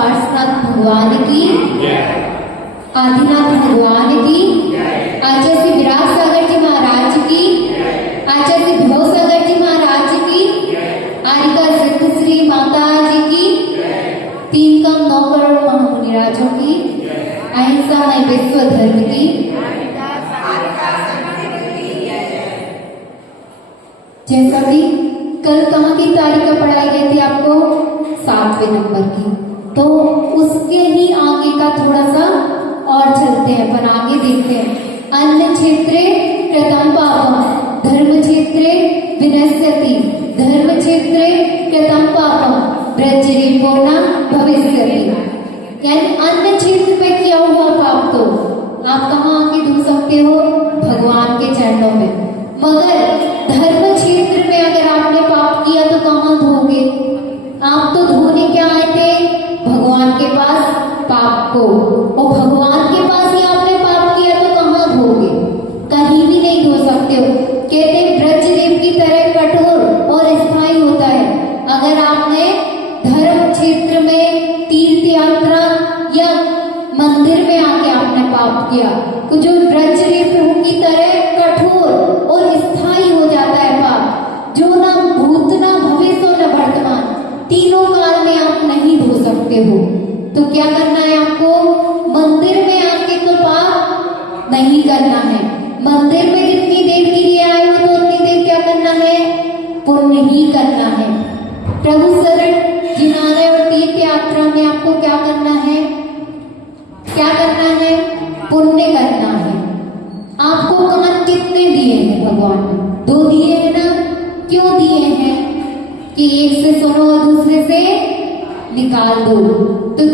पार्श्वनाथ भगवान की, आदिनाथ भगवान की, आचार्य श्री विराट सागर जी महाराज की, आचार्य श्री भव सागर जी महाराज की, आरिका सिद्ध श्री माता जी की, 3 कम 9 करोड़ महामुनिराजों की, अहिंसा में विश्व धर्म की। जैसा कि कल कहाँ की तारीख पढ़ाई गई थी आपको, 7वें नंबर की, तो उसके ही आगे का थोड़ा सा और चलते हैं, अपन आगे देखते हैं। अन्न क्षेत्रे कृतं पापम धर्म क्षेत्रे विनश्यति, धर्म क्षेत्रे कृतं पापम ब्रजरीपो न भविष्यति। यानी अन्न क्षेत्र पे किया हुआ पाप तो आप कहाँ आके धो सकते हो, भगवान के चरणों में, मगर धर्म क्षेत्र में अगर आपने पाप किया तो कहाँ धोगे? आप तो धोने क्या आए थे? भगवान के पास पाप को, और भगवान के पास ही आपने पाप किया तो कहाँ धोगे? कहीं भी नहीं धो सकते हो। कहते ब्रजदेव की तरह कठोर और स्थायी होता है। अगर आपने धर्म क्षेत्र में तीर्थ यात्रा या मंदिर में आके आपने पाप किया तो जो ब्रजदेव की तरह कठोर और स्थायी हो जाता है पाप, जो ना भूत ना भविष्य ना वर्तमान, तीनों काल में आप नहीं धो सकते हो। तो क्या करना है आपको? मंदिर में आके तो पाप नहीं करना है। मंदिर में जितनी देर के लिए आए हो तो उतनी देर क्या करना है? पुण्य ही करना है। प्रभु शरण जिनाने और तीर्थ यात्रा में आपको क्या करना है? क्या करना है? पुण्य करना है। आपको कान कितने दिए हैं भगवान ने? 2 दिए हैं ना? क्यों दिए हैं? कि एक से सुनो और दूसरे से निकाल दो। तो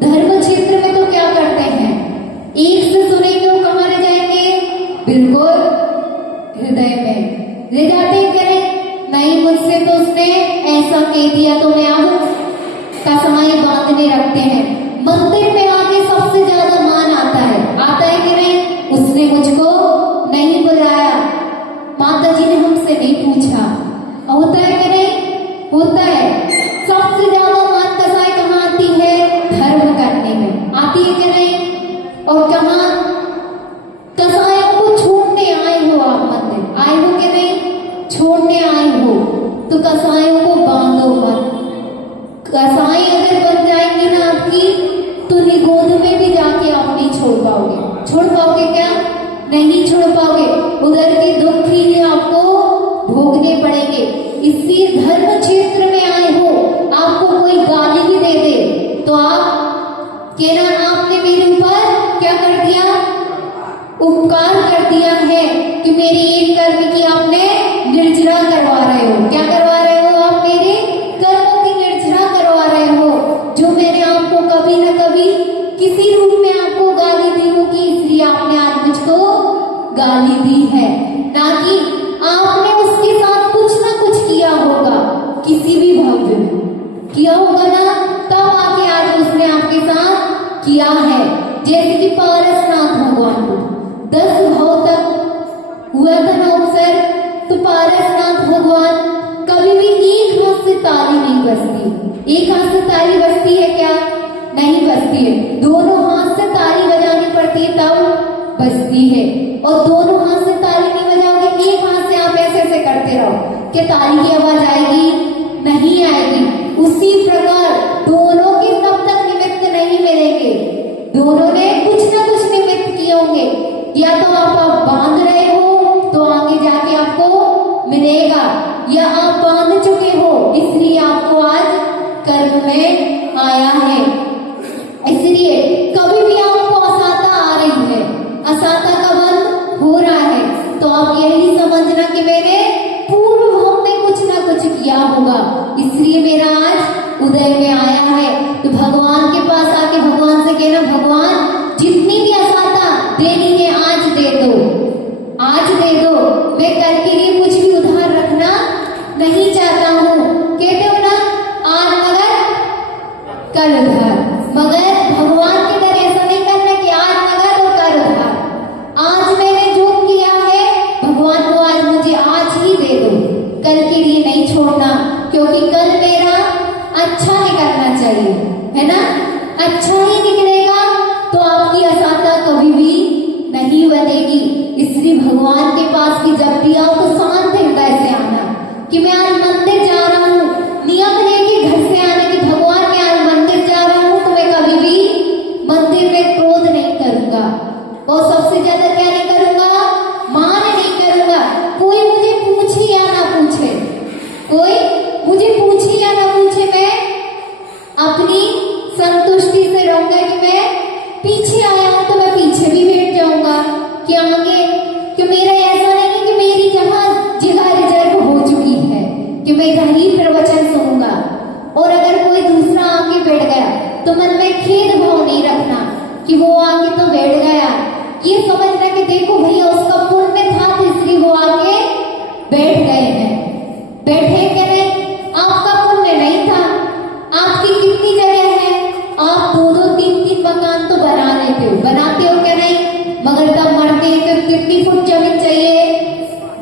धर्म क्षेत्र में तो क्या करते हैं? एक से सुनेंगे वो कहाँ ले जाएंगे? बिल्कुल हृदय में ले जाते करें। नहीं, मुझसे तो उसने ऐसा कह दिया तो मैं अब कसमाई बांधने रखते हैं। मंदिर में आके सबसे ज्यादा मान आता है कि नहीं? उसने मुझको नहीं बुलाया, माता जी ने हमसे नहीं पूछा। होता है कि नहीं? होता है। सबसे ज्यादा मान कसाई कहाँ आती है? धर्म करने में आती है कि नहीं? और कहाँ? कसायों को छोड़ने आए हो आप, मंदिर आए हो कि नहीं? छोड़ने आए हो तो कसायों को बांधो मत। कसाई अगर बन जाएंगी ना आपकी, तो निगोद में भी जाके आप नहीं छोड़ पाओगे। छोड़ पाओगे क्या? नहीं छोड़ पाओगे। उधर के दुख ही आपको भोगने पड़ेंगे। इसी धर्म क्षेत्र में आए हो, आपको कोई गाली भी दे दे तो आप कहना आपने मेरे ऊपर क्या कर दिया? उपकार कर दिया है कि मेरे एक कर्म की आपने निर्जरा करवा रहे हो। क्या करवा रहे हो आप? मेरे कर्मों की निर्जरा करवा रहे हो। जो मैंने आपको कभी न कभी किसी रूप में आपको गाली दी होगी, इसलिए आपने आज मुझको गाली दी है, ना कि आपने उसके साथ कुछ ना कुछ किया होगा। किसी भी भव्य में किया होगा ना, तब आके आज उसने आपके साथ किया है। जैसे कि पारसनाथ भगवान को 10 भाव तक हुआ था ना अवसर, तो पारसनाथ भगवान कभी भी एक हाथ से ताली नहीं बजती। एक हाथ से ताली बजती है क्या? नहीं बजती है। दोनों हाथ से ताली बजानी पड़ती है तब बजती है। और दोनों हाथ से ताली नहीं बजाओगे, एक हाथ से आप ऐसे ऐसे करते रहो कि ताली की आवाज आएगी? नहीं आएगी। उसी प्रकार दोनों के तब तक निमित्त नहीं मिलेंगे। दोनों ने कुछ ना कुछ निमित्त किए होंगे। या तो आप बांध रहे हो तो आगे जाके आपको मिलेगा, या आप बांध चुके हो इसलिए आपको आज कर्म में आया है। इसलिए कभी भी आपको असाता आ रही है, असाता का बंद हो रहा है, तो आप यही समझना कि मैंने पूर्व भाव में कुछ ना कुछ किया होगा, इसलिए मेरा आज उदय है ना। अच्छा ही निकलेगा तो आपकी असाता कभी भी नहीं बनेगी। इसलिए भगवान के पास भी जब भी आओ तो शांत हृदय से आना कि मैं आज मंदिर जा रहा हूँ। नियम है कि घर से आने की, भगवान मैं आज मंदिर जा रहा हूँ तो मैं कभी भी मंदिर में क्रोध नहीं करूंगा और सबसे ज्यादा क्या नहीं करूंगा, मान नहीं करूंगा। कोई मुझे पूछे या ना पूछे, कोई मुझे पूछे या ना पूछे, मैं अपनी संतुष्टि से रहूंगा कि मैं पीछे आया हूं तो मैं पीछे भी बैठ जाऊंगा कि आगे, कि मेरा ऐसा नहीं कि मेरी जगह रिजर्व हो चुकी है कि मैं इधर ही प्रवचन सुनूंगा। और अगर कोई दूसरा आगे बैठ गया तो मन में खेद भाव नहीं रखना कि वो आगे तो बैठ गया, ये समझना कि देखो भैया उसका पुण्य था इसलिए वो आगे बैठ गए हैं। बैठे क्या नहीं, आपका पुण्य नहीं था। आपकी कितनी जगह है, आप 2-2, 3-3 मकान तो बना लेते हो, बनाते हो क्या नहीं, मगर तब मरते हैं तो कितनी फुट जमीन चाहिए,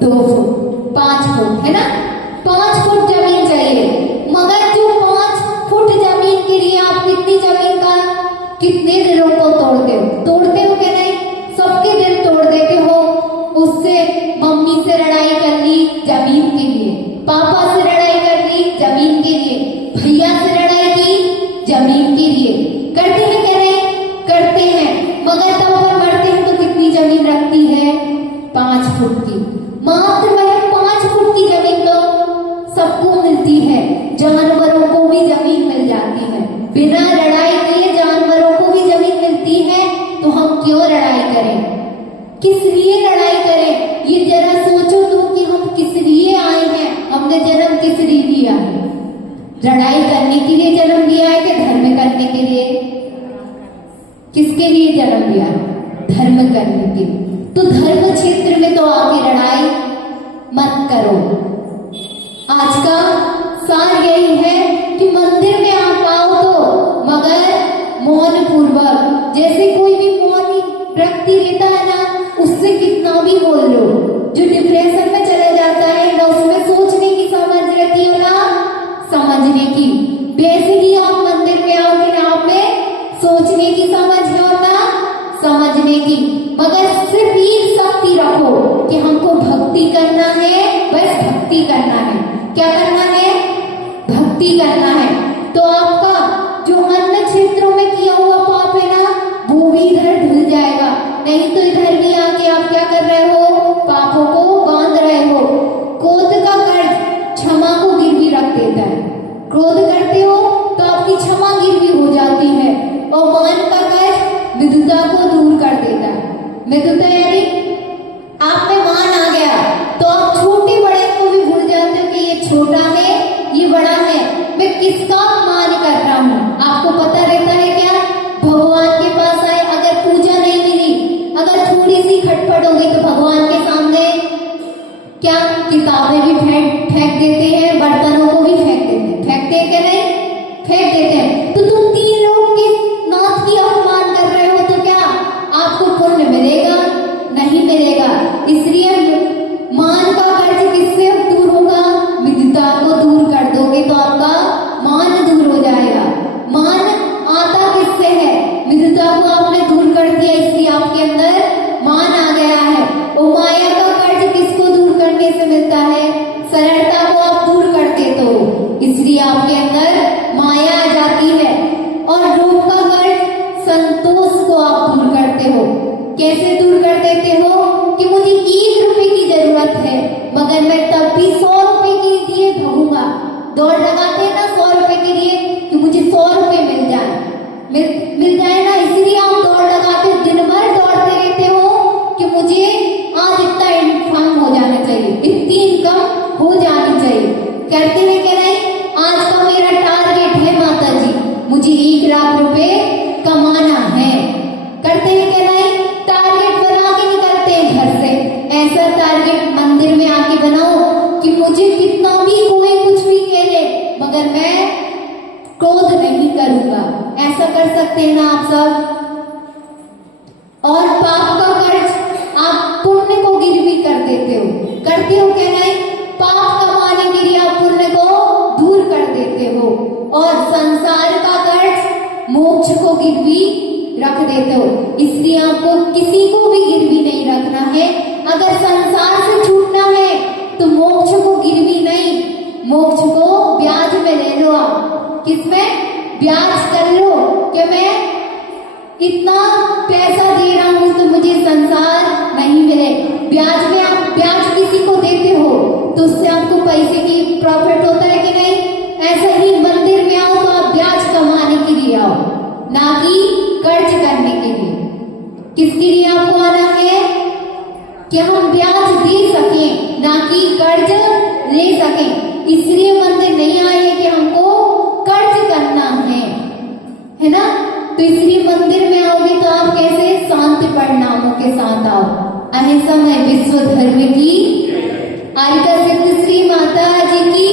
2 फुट 5 फुट, है ना, 5 फुट जमीन चाहिए। मगर जो 5 फुट जमीन के लिए आप कितनी जमीन का कितने दिलों को तोड़ते हो क्या नहीं, सबके दिल तोड़ देते हो। उससे मम्मी से लड़ाई कर ली जमीन के लिए, पापा से लड़ाई कर ली जमीन के लिए, भैया से लड़ाई की जमीन के लिए। करते हैं क्या नहीं, करते हैं। मगर तब पर मरते हैं तो कितनी जमीन रखती है, 5 फुट की। मात्र वह 5 फुट की जमीन तो सबको मिलती है, जानवरों को भी जमीन मिल जाती है। बिना लड़ाई किए जानवरों को भी जमीन मिलती है, तो हम क्यों लड़ाई करें, किस लिए लड़ाई करें। ये जरा सोचो तो कि हम किस लिए आए हैं, हमने जन्म किस लिए लिया है, लड़ाई करने के लिए जन्म लिया है कि धर्म करने के लिए, किसके लिए जन्म लिया है, धर्म करने के लिए। तो धर्म क्षेत्र में तो आके लड़ाई मत करो। आज का सार यही है कि मंदिर में आप आओ तो मगर मौन पूर्वक, जैसे कोई भी मौन व्यक्ति रहता है ना, उससे कितना भी बोल लो, जो डिप्रेशन में चला जाता है ना उसमें सोचने की समझ रहती है ना समझने की, वैसे ही आप मंदिर में आओगे ना आप में सोचने की समझ है और ना समझने की। मगर सिर्फ एक शक्ति रखो कि हमको भक्ति करना है, बस भक्ति करना है। क्या करना है, भक्ति करना है। तो आपका जो अन्य क्षेत्रों में किया हुआ पाप है ना वो भी इधर धुल जाएगा। नहीं तो इधर भी आके आप क्या कर रहे हो, पापों को बांध रहे हो। क्रोध का कर्ज क्षमा को गिरवी रख देता है। क्रोध करते हो तो आपकी क्षमा गिरवी हो जाती है, और मान का कर्ज विद्युता को दूर कर देता है। विद्युता यानी आप में मान आ गया तो आप छोटे बड़े को भी भूल जाते हो कि ये छोटा है ये बड़ा है, मैं किसका मान कर रहा हूँ। आपको पता रहता है क्या, भगवान के पास आए अगर पूजा नहीं मिली, अगर थोड़ी सी खटपट हो गई तो भगवान के सामने क्या किताबें भी फेंक देते हैं, बर्तनों को भी फेंकते हैं क्या नहीं, फेंक देते हैं। तो तुम 3 लोग के नाथ की अपमान कर रहे हो तो क्या आपको पुण्य मिलेगा, नहीं मिलेगा। इसलिए मान का कर्ज किससे दूर होगा, विद्युता को दूर कर दोगे तो आपका मान दूर हो जाएगा। मान आता किससे है, विद्युता को आपने दूर कर दिया इसलिए आपके अंदर मान आ गया है। और माया का कर्ज किसको दूर करने से मिलता है, सरलता को आप दूर करते तो इसलिए आपके अंदर माया आ जाती है। और लोभ का कर्ज संतोष को आप दूर करते हो। कैसे दूर कर देते हो कि मुझे 1 रुपए की जरूरत है मगर मैं तब भी 100 रुपए के लिए भागूंगा। दौड़ लगाते हैं ना 100 रुपए के लिए कि मुझे 100 रुपए मिल जाए ना, इसलिए आप दौड़ लगाते, दिन भर दौड़ते रहते हो कि मुझे आज इतना इनकम हो जाना चाहिए, इतनी इनकम हो जानी चाहिए। करते हैं क्या नहीं, आज का मेरा टारगेट है माता जी, मुझे 1 लाख रुपए कमाना है। करते हैं क्या नहीं, टारगेट बना के निकलते हैं घर से। ऐसा टारगेट मंदिर में आके बनाओ कि मुझे कितना भी कोई कुछ भी कहे मगर मैं क्रोध नहीं करूंगा। ऐसा कर सकते हैं ना आप सब। और पाप का कर्ज आप पुण्य को गिरवी कर देते हो, करते हो क्या नहीं, पाप कमाने के लिए आप पुण्य को दूर कर देते हो। और संसार का कर्ज देते हो, इसलिए आपको किसी को भी गिरवी नहीं रखना है। अगर संसार से छूटना है तो मोक्ष को गिरवी नहीं, मोक्ष को ब्याज में ले लो। आप किसमें ब्याज कर लो कि मैं इतना पैसा दे रहा हूं तो मुझे संसार नहीं मिले। ब्याज में आप ब्याज किसी को देते हो तो उससे आपको पैसे की प्रॉफिट होता है कि नहीं? ऐसे ही मंदिर में आओ तो आप ब्याज कमाने के लिए आओ, ना कि कर्ज करने के लिए। किसके लिए आपको आना है? कि हम ब्याज दे सकें, ना कि कर्ज ले सकें। इसलिए मंदिर नहीं आए कि हमको कर्ज करना है ना? तो इसलिए मंदिर में आओगे तो आप कैसे शांति परिणामों के साथ आओ। अहिंसा में विश्व धर्म की आर्य सिद्ध श्री माता जी की